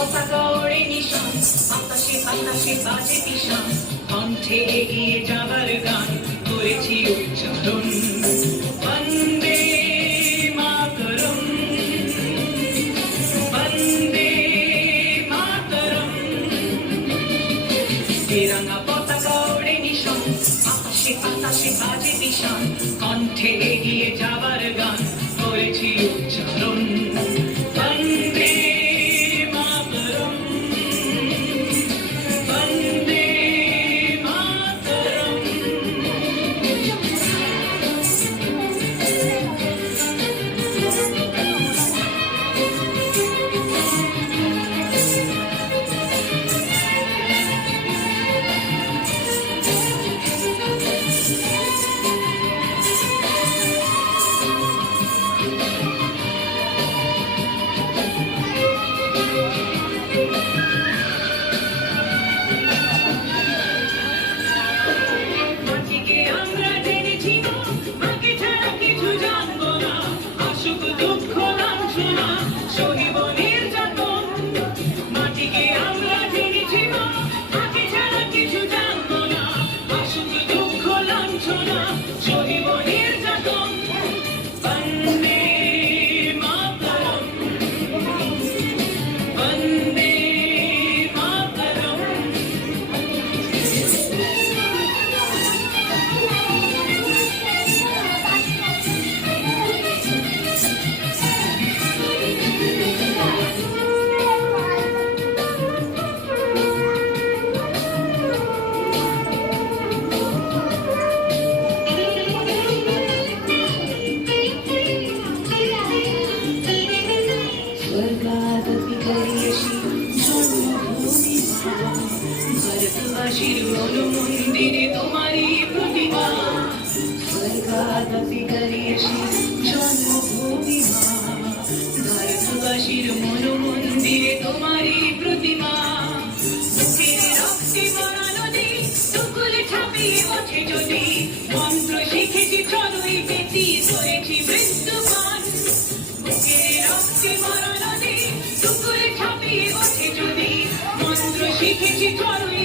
পতাকা ওড়ে নিশান, আকাশে বাতাসে বাজে পিশান, কণ্ঠে এগিয়ে যাবার গান করেছি উচ্চারণ। বন্দে মাতরম, বন্দে মাতরম। তেরঙ্গা পতাকা ওড়ে নিশান, আকাশে বাতাসে বাজে পিশান, কণ্ঠে এগিয়ে যাবার গান করেছি উচ্চারণ। বন্দে মাতরম, বন্দে মাতরম। মাটিকে আমরা জেনেছি না, মাকে ছাড়া কিছু জানবো না, আসুক দুঃখ লাঞ্ছনা সহিব নির্যাতন। মাটিকে আমরা জেনেছি না, মাকে ছাড়া কিছু জানবো না, আসুক দুঃখ লাঞ্ছনা সহিব নির্যাতন। বন্দে মাতরম, বন্দে মাতরম। স্বর্গাদপি করিয়সি জন্মভূমি মা, ভারতবাসীর মন মন্দিরে তোমারই প্রতিমা। স্বর্গাদপি করিয়সি জন্মভূমি মা, ভারতবাসীর মন মন্দিরে তোমারই প্রতিমা। বুকের রক্তে ভরা নদী দুকুলে ছাপিয়ে ওঠে যদি, মন্ত্র শিখেছি চড়ুই বেটি করেছি মৃত্যুপান। বুকের রক্তে ভরা নদী দুকুলে ছাপিয়ে ওঠে যদি, মন্ত্র শিখেছি চড়ুই